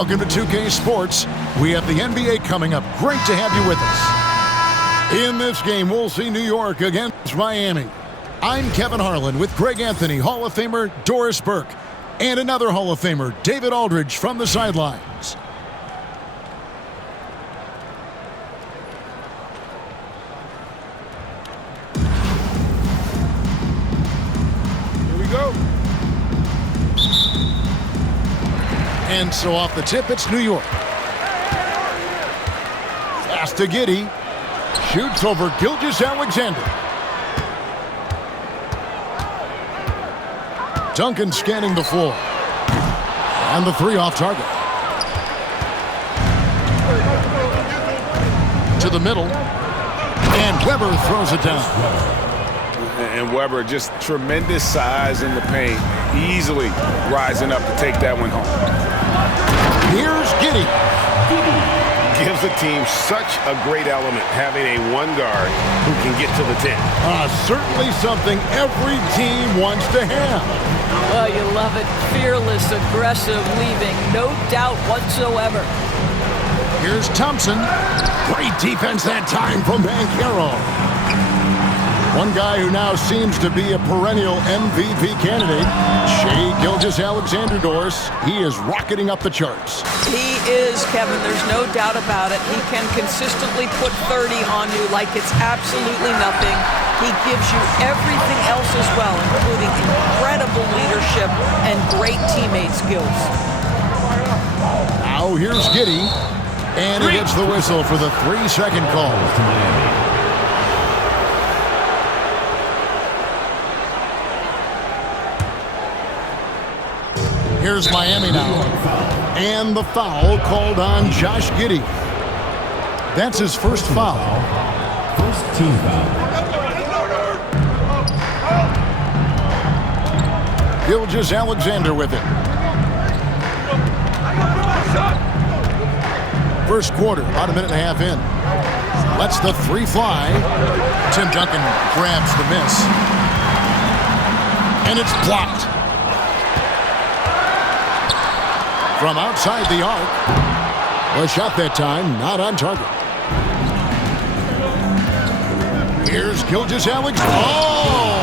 Welcome to 2K Sports. We have the NBA coming up. Great to have you with us. In this game, we'll see New York against Miami. I'm Kevin Harlan with Greg Anthony, Hall of Famer Doris Burke, and another Hall of Famer, David Aldridge, from the sidelines. Here we go. And so off the tip, it's New York. Pass to Giddey. Shoots over Gilgeous-Alexander. Duncan scanning the floor. And the three off target. To the middle. And Webber throws it down. And Webber, just tremendous size in the paint. Easily rising up to take that one home. Here's Giddey. Gives the team such a great element having a one guard who can get to the 10. Certainly something every team wants to have. Oh, you love it. Fearless, aggressive, leaving. No doubt whatsoever. Here's Thompson. Great defense that time from Banchero. One guy who now seems to be a perennial MVP candidate, Shai Gilgeous-Alexander, Doris. He is rocketing up the charts. He is, Kevin. There's no doubt about it. He can consistently put 30 on you like it's absolutely nothing. He gives you everything else as well, including incredible leadership and great teammate skills. Now here's Giddey. And he gets the whistle for the 3-second call. Here's Miami now. And the foul called on Josh Giddey. That's his first foul. First team foul. Gilgeous-Alexander with it. First quarter, about a minute and a half in. Lets the three fly. Tim Duncan grabs the miss. And it's blocked. From outside the arc. The shot that time, not on target. Here's Gilgeous-Alexander. Oh!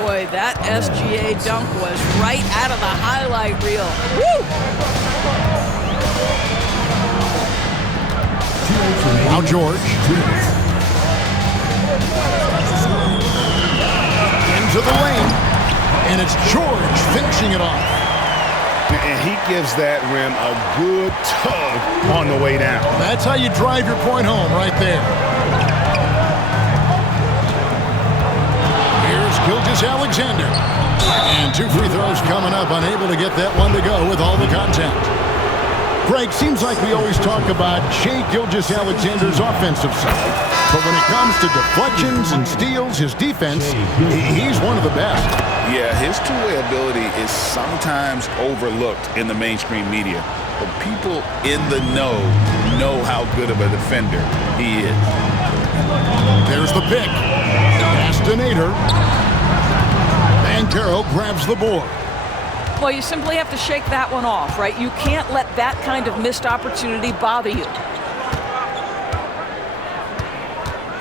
Boy, that SGA dunk was right out of the highlight reel. Woo! Now George. Into the lane. And it's George finishing it off. And he gives that rim a good tug on the way down. That's how you drive your point home right there. Here's Gilgeous-Alexander. And two free throws coming up, unable to get that one to go with all the contact. Greg, seems like we always talk about Shai Gilgeous-Alexander's offensive side. But when it comes to deflections and steals, his defense, he's one of the best. Yeah, his two-way ability is sometimes overlooked in the mainstream media. But people in the know how good of a defender he is. There's the pick. Pass to Nader. Banchero grabs the board. Well, you simply have to shake that one off, right? You can't let that kind of missed opportunity bother you.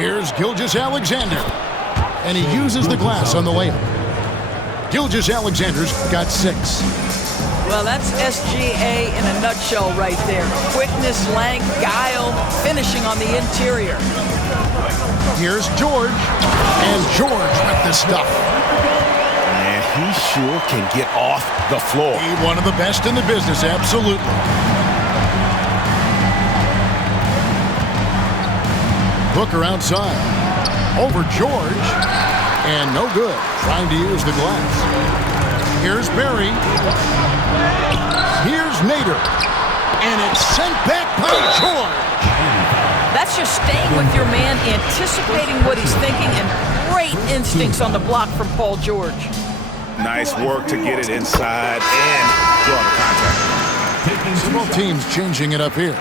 Here's Gilgeous-Alexander. And he uses the glass on the layup. Gilgeous-Alexander's got 6. Well, that's SGA in a nutshell right there. Quickness, length, guile, finishing on the interior. Here's George. And George with the stuff. And he sure can get off the floor. He's one of the best in the business, absolutely. Booker outside. Over George. And no good. Trying to use the glass. Here's Barry. Here's Nader. And it's sent back by George. That's just staying with your man, anticipating what he's thinking, and great instincts on the block from Paul George. Nice work to get it inside and draw the contact. Several teams changing it up here.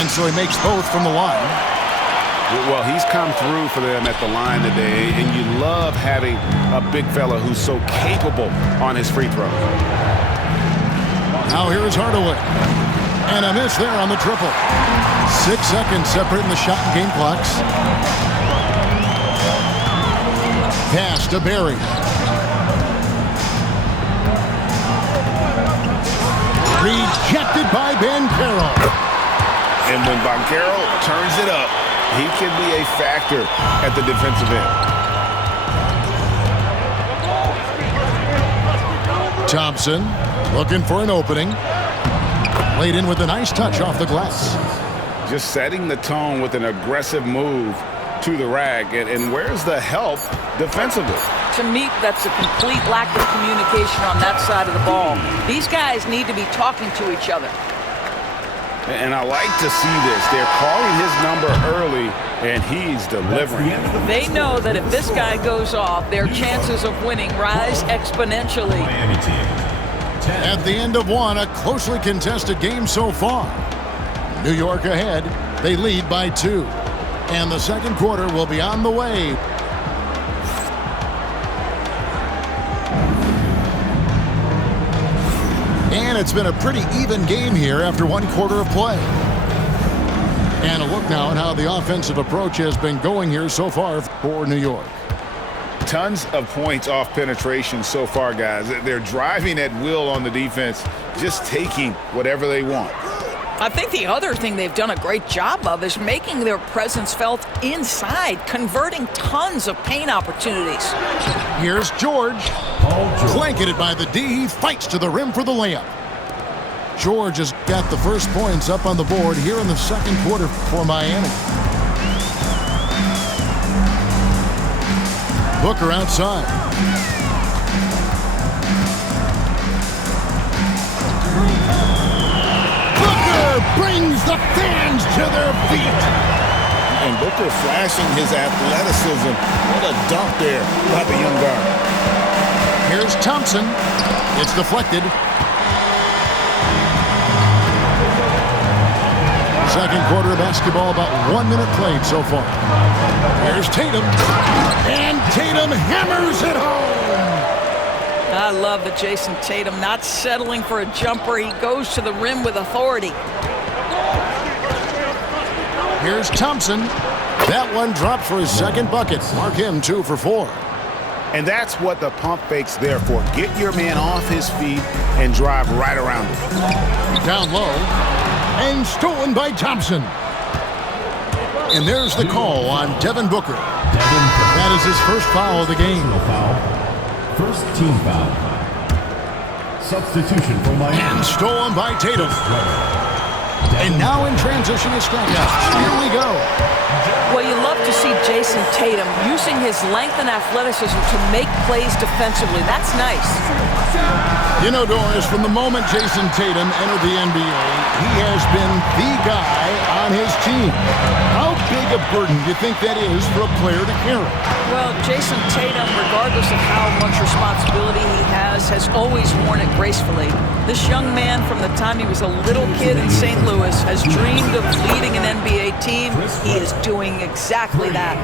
And so he makes both from the line. Well, he's come through for them at the line today, and you love having a big fella who's so capable on his free throw. Now here is Hardaway. And a miss there on the triple. 6 seconds separating the shot and game clocks. Pass to Barry. Rejected by Banchero. And when Banchero turns it up, he can be a factor at the defensive end. Thompson looking for an opening. Laid in with a nice touch off the glass. Just setting the tone with an aggressive move to the rack. And where's the help defensively? To me, that's a complete lack of communication on that side of the ball. These guys need to be talking to each other. And I like to see this. They're calling his number early, and he's delivering. They know that if this guy goes off, their chances of winning rise exponentially. At the end of one, a closely contested game so far. New York ahead. They lead by 2. And the second quarter will be on the way. And it's been a pretty even game here after 1 quarter of play. And a look now at how the offensive approach has been going here so far for New York. Tons of points off penetration so far, guys. They're driving at will on the defense, just taking whatever they want. I think the other thing they've done a great job of is making their presence felt inside, converting tons of paint opportunities. Here's George. Blanketed by the D. He fights to the rim for the layup. George has got the first points up on the board here in the second quarter for Miami. Booker outside. Booker brings the fans to their feet. And Booker flashing his athleticism. What a dunk there by the young guard. Here's Thompson. It's deflected. Second quarter of basketball, about 1 minute played so far. Here's Tatum. And Tatum hammers it home. I love the Jason Tatum not settling for a jumper. He goes to the rim with authority. Here's Thompson. That one dropped for his second bucket. Mark him 2 for 4. And that's what the pump fake's there for. Get your man off his feet and drive right around him. Down low. And stolen by Thompson. And there's the call on Devin Booker. That is his first foul of the game. First team foul. Substitution for Miami. And stolen by Tatum. And now in transition is Stackhouse. Here we go. Well, you love to see Jason Tatum using his length and athleticism to make plays defensively. That's nice. You know, Doris, from the moment Jason Tatum entered the NBA, he has been the guy on his team. How big a burden do you think that is for a player to carry? Well, Jason Tatum, regardless of how much responsibility he has always worn it gracefully. This young man, from the time he was a little kid in St. Louis, has dreamed of leading an NBA team. He is doing exactly that.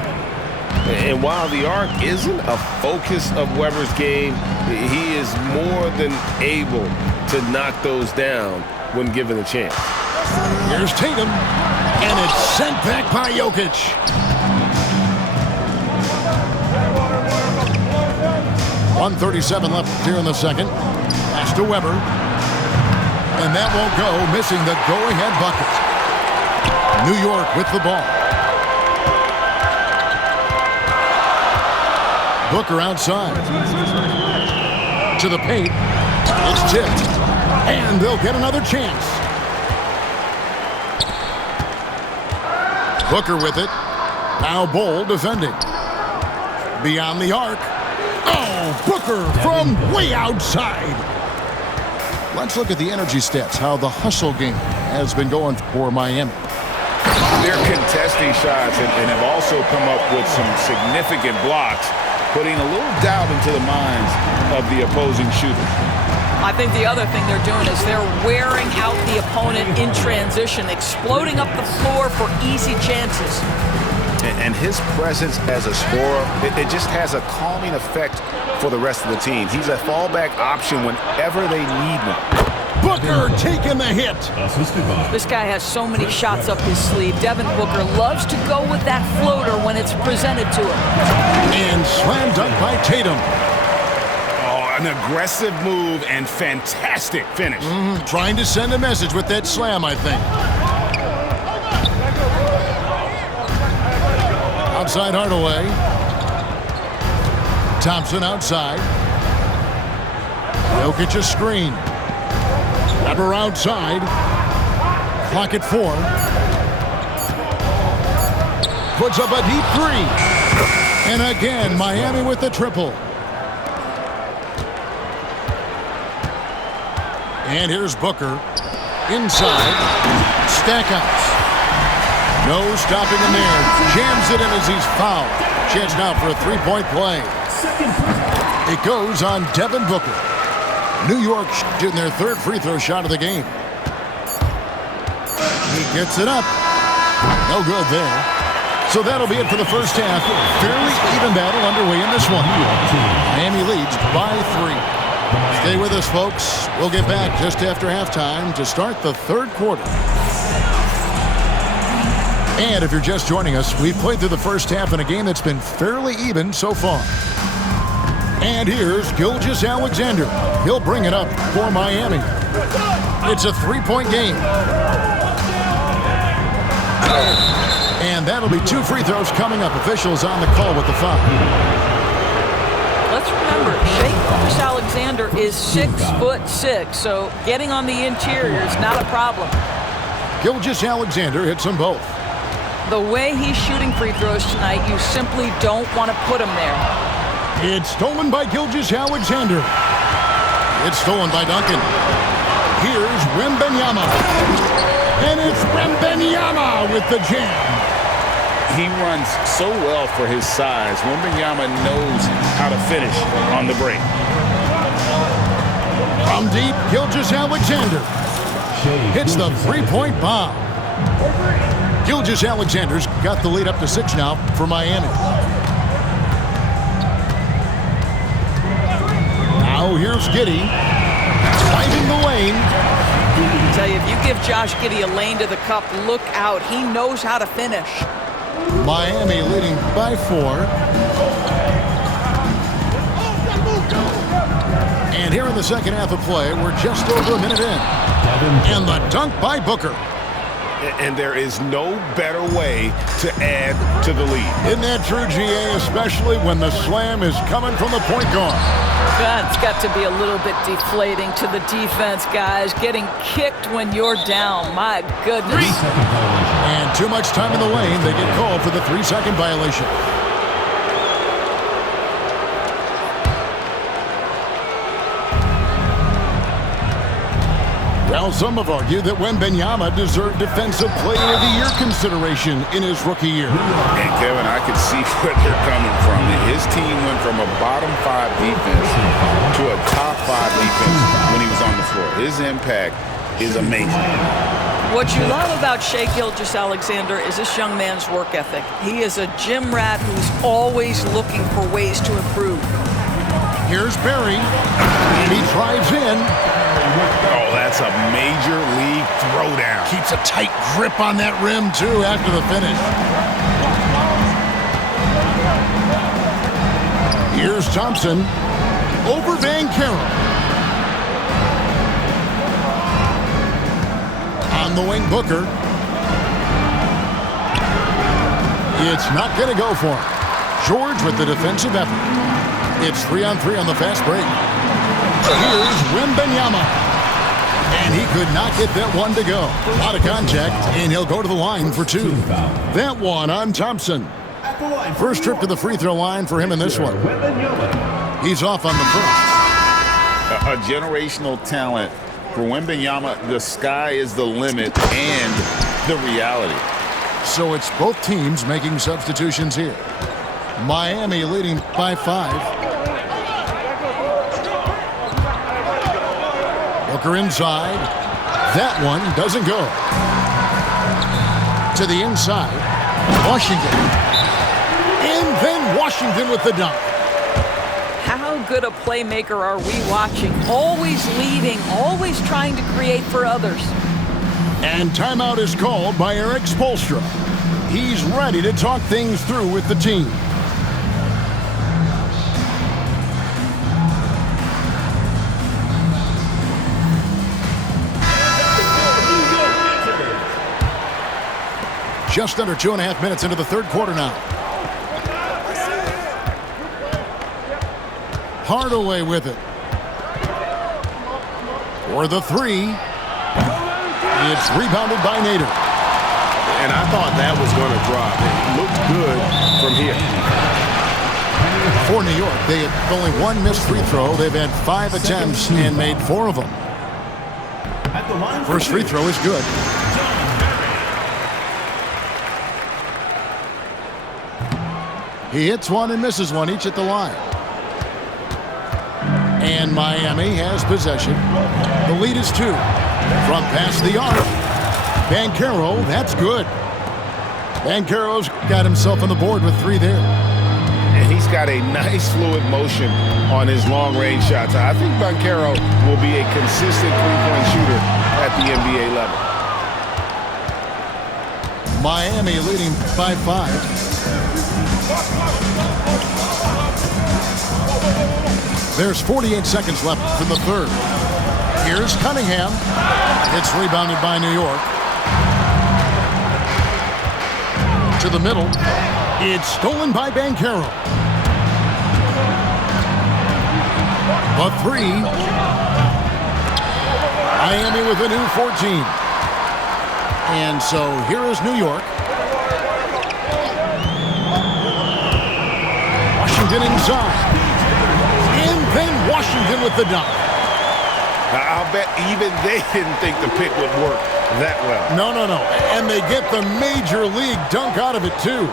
And while the arc isn't a focus of Webber's game, he is more than able to knock those down when given a chance. Here's Tatum, and it's sent back by Jokic. .137 left here in the second. Pass to Webber. And that won't go, missing the go-ahead bucket. New York with the ball. Booker outside. To the paint. It's tipped. And they'll get another chance. Booker with it. Now Bol defending. Beyond the arc. Oh, Booker from way outside. Let's look at the energy stats, how the hustle game has been going for Miami. They're contesting shots and have also come up with some significant blocks, putting a little doubt into the minds of the opposing shooter. I think the other thing they're doing is they're wearing out the opponent in transition, exploding up the floor for easy chances. and his presence as a scorer, it just has a calming effect for the rest of the team. He's a fallback option whenever they need one. Booker taking the hit. This guy has so many shots up his sleeve. Devin Booker loves to go with that floater when it's presented to him. And slam dunk by Tatum. Oh, an aggressive move and fantastic finish. Trying to send a message with that slam, I think. Outside Hardaway. Thompson outside. Jokic a screen. Weber outside. Clock at 4. Puts up a deep 3. And again, Miami with the triple. And here's Booker. Inside. Stackhouse. No stopping him there. Jams it in as he's fouled. Chance now for a three-point play. It goes on Devin Booker. New York shooting their third free throw shot of the game. He gets it up. No good there. So that'll be it for the first half. Fairly even battle underway in this one. Miami leads by 3. Stay with us, folks. We'll get back just after halftime to start the third quarter. And if you're just joining us, we've played through the first half in a game that's been fairly even so far. And here's Gilgeous-Alexander. He'll bring it up for Miami. It's a 3-point game. And that'll be 2 free throws coming up. Officials on the call with the foul. Let's remember, Shai Gilgeous-Alexander is 6'6", so getting on the interior is not a problem. Gilgeous-Alexander hits them both. The way he's shooting free throws tonight, you simply don't want to put him there. It's stolen by Gilgeous-Alexander. It's stolen by Duncan. Here's Wembanyama. And it's Wembanyama with the jam. He runs so well for his size. Wembanyama knows how to finish on the break. From deep, Gilgeous-Alexander hits the three-point bomb. Gilgeous-Alexander's got the lead up to 6 now for Miami. Now here's Giddey, finding the lane. I tell you, if you give Josh Giddey a lane to the cup, look out. He knows how to finish. Miami leading by 4. And here in the second half of play, we're just over a minute in. And the dunk by Booker. And there is no better way to add to the lead. Isn't that true, GA, especially when the slam is coming from the point guard? That's got to be a little bit deflating to the defense, guys. Getting kicked when you're down. My goodness. And too much time in the lane. They get called for the 3-second violation. Well, some have argued that Wembanyama deserved Defensive Player of the Year consideration in his rookie year. And Kevin, I could see where they're coming from. His team went from a bottom 5 defense to a top 5 defense when he was on the floor. His impact is amazing. What you love about Shai Gilgeous-Alexander is this young man's work ethic. He is a gym rat who's always looking for ways to improve. Here's Barry. He drives in. Oh, that's a major league throwdown. Keeps a tight grip on that rim, too, after the finish. Here's Thompson over Banchero. On the wing, Booker. It's not going to go for him. George with the defensive effort. It's 3-on-3 on the fast break. Here's Wembanyama. And he could not get that one to go. Out of contact, and he'll go to the line for 2. That one on Thompson. First trip to the free throw line for him in this one. He's off on the first. A generational talent. For Wembanyama, the sky is the limit and the reality. So it's both teams making substitutions here. Miami leading by 5. Booker inside. That one doesn't go. To the inside. Washington. Washington with the dunk. How good a playmaker are we watching? Always leading, always trying to create for others. And timeout is called by Erik Spoelstra. He's ready to talk things through with the team. Just under 2.5 minutes into the third quarter now. Hardaway with it. For the three. It's rebounded by Nader. And I thought that was going to drop. It looked good from here. For New York, they have only one missed free throw. They've had 5 attempts and made 4 of them. First free throw is good. He hits one and misses one, each at the line. And Miami has possession. The lead is 2. From past the arc. Banchero, that's good. Banchero's got himself on the board with 3 there. And he's got a nice fluid motion on his long-range shots. I think Banchero will be a consistent three-point shooter at the NBA level. Miami leading by 5. There's 48 seconds left for the third. Here's Cunningham. It's rebounded by New York. To the middle. It's stolen by Banchero. A 3. Miami with a new 14. And so here is New York. Washington inside. And then Washington with the dunk. I'll bet even they didn't think the pick would work that well. No. And they get the major league dunk out of it, too.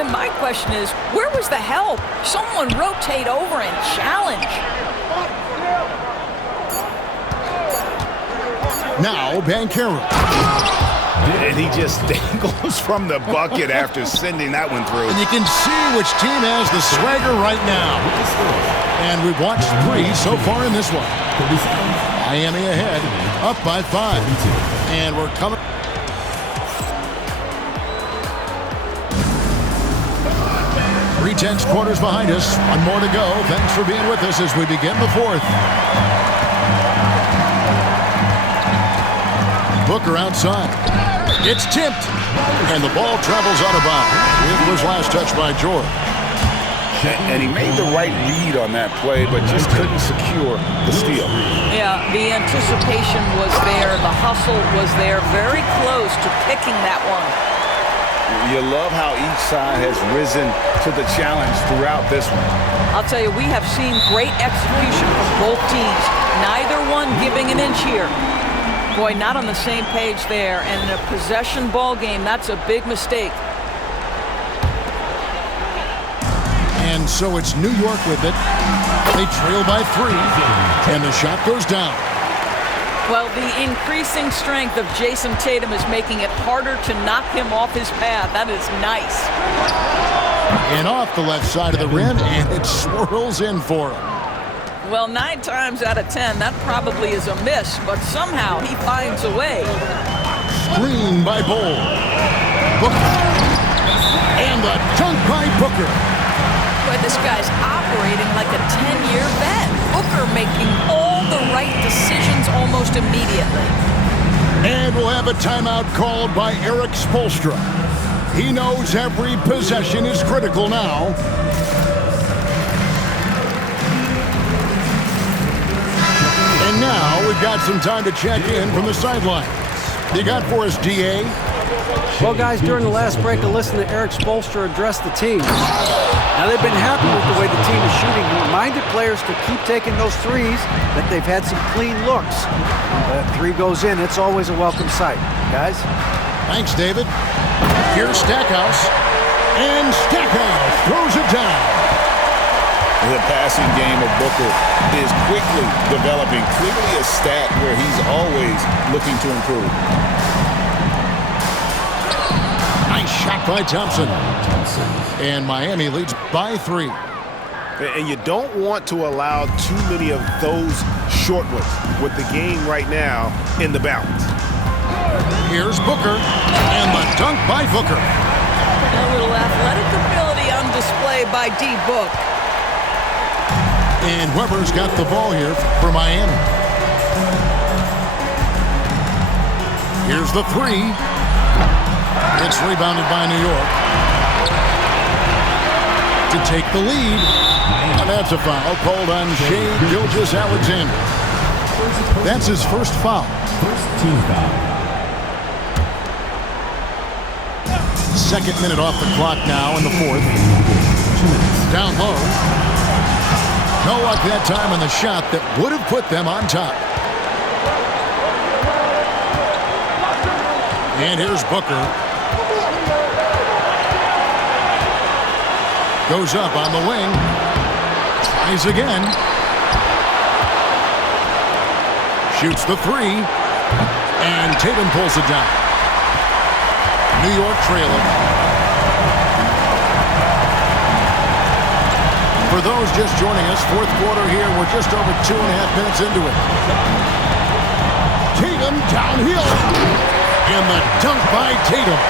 And my question is, where was the help? Someone rotate over and challenge. Now Banchero. And he just dangles from the bucket after sending that one through. And you can see which team has the swagger right now. And we've watched 3 so far in this one. Miami ahead, up by 5. And we're coming. Tense quarters behind us. One more to go. Thanks for being with us as we begin the fourth. Booker outside. It's tipped. And the ball travels out of bounds. It was last touched by George. And he made the right read on that play, but just couldn't secure the steal. Yeah, the anticipation was there. The hustle was there. Very close to picking that one. You love how each side has risen to the challenge throughout this one. I'll tell you, we have seen great execution from both teams. Neither one giving an inch here. Boy, not on the same page there. And in a possession ball game, that's a big mistake. And so it's New York with it. They trail by 3. And the shot goes down. Well, the increasing strength of Jason Tatum is making it harder to knock him off his path. That is nice. And off the left side of the rim, and it swirls in for him. Well, 9 times out of 10, that probably is a miss, but somehow he finds a way. Screen by Bol. Booker. And the dunk by Booker. Boy, this guy's operating like a 10-year vet. Booker making all the right decisions almost immediately. And we'll have a timeout called by Erik Spoelstra. He knows every possession is critical now. And now we've got some time to check in from the sideline. You got for us, D.A.? Well, guys, during the last break, I listened to Erik Spoelstra address the team. Now, they've been happy with the way the team is shooting. He reminded players to keep taking those threes, that they've had some clean looks. When that 3 goes in, it's always a welcome sight. Guys? Thanks, David. Here's Stackhouse. And Stackhouse throws it down. The passing game of Booker is quickly developing. Clearly a stat where he's always looking to improve. Nice shot by Thompson. And Miami leads by 3. And you don't want to allow too many of those short ones with the game right now in the balance. Here's Booker, and the dunk by Booker. A little athletic ability on display by D-Book. And Weber's got the ball here for Miami. Here's the 3. It's rebounded by New York. To take the lead. And that's a foul called on Shai Gilgeous-Alexander. That's his first foul. First team foul. Second minute off the clock now in the 4th. Down low. No luck that time on the shot that would have put them on top. And here's Booker. Goes up on the wing. Tries again. Shoots the 3. And Tatum pulls it down. New York trailing. For those just joining us, 4th quarter here. We're just over 2.5 minutes into it. Tatum downhill. And the dunk by Tatum.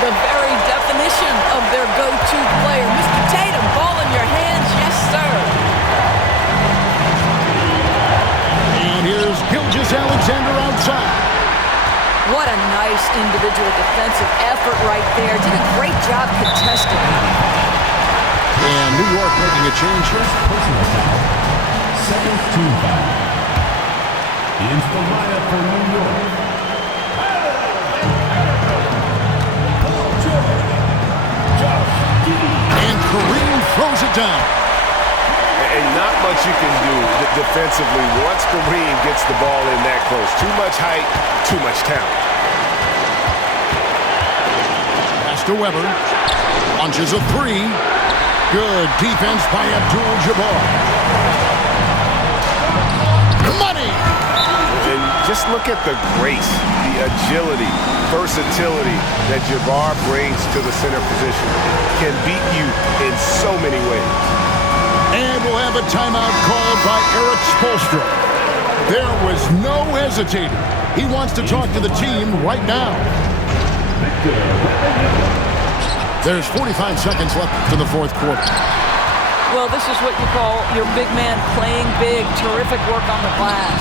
The very definition of their go-to player. Mr. Tatum, ball in your hands, yes, sir. And here's Gilgeous-Alexander outside. What a nice individual defensive effort right there. Did a great job contesting. And New York making a change here. Personal foul. Second team foul. Into the lineup for New York. And Kareem throws it down. And not much you can do defensively once Kareem gets the ball in that close. Too much height, too much talent. Pass to Weber. Launches a 3. Good defense by Abdul-Jabbar. Money! And just look at the grace, the agility, versatility that Jabbar brings to the center position. Can beat you in so many ways. And we'll have a timeout called by Erik Spoelstra. There was no hesitating. He wants to talk to the team right now. There's 45 seconds left in the 4th quarter. Well, this is what you call your big man playing big. Terrific work on the glass.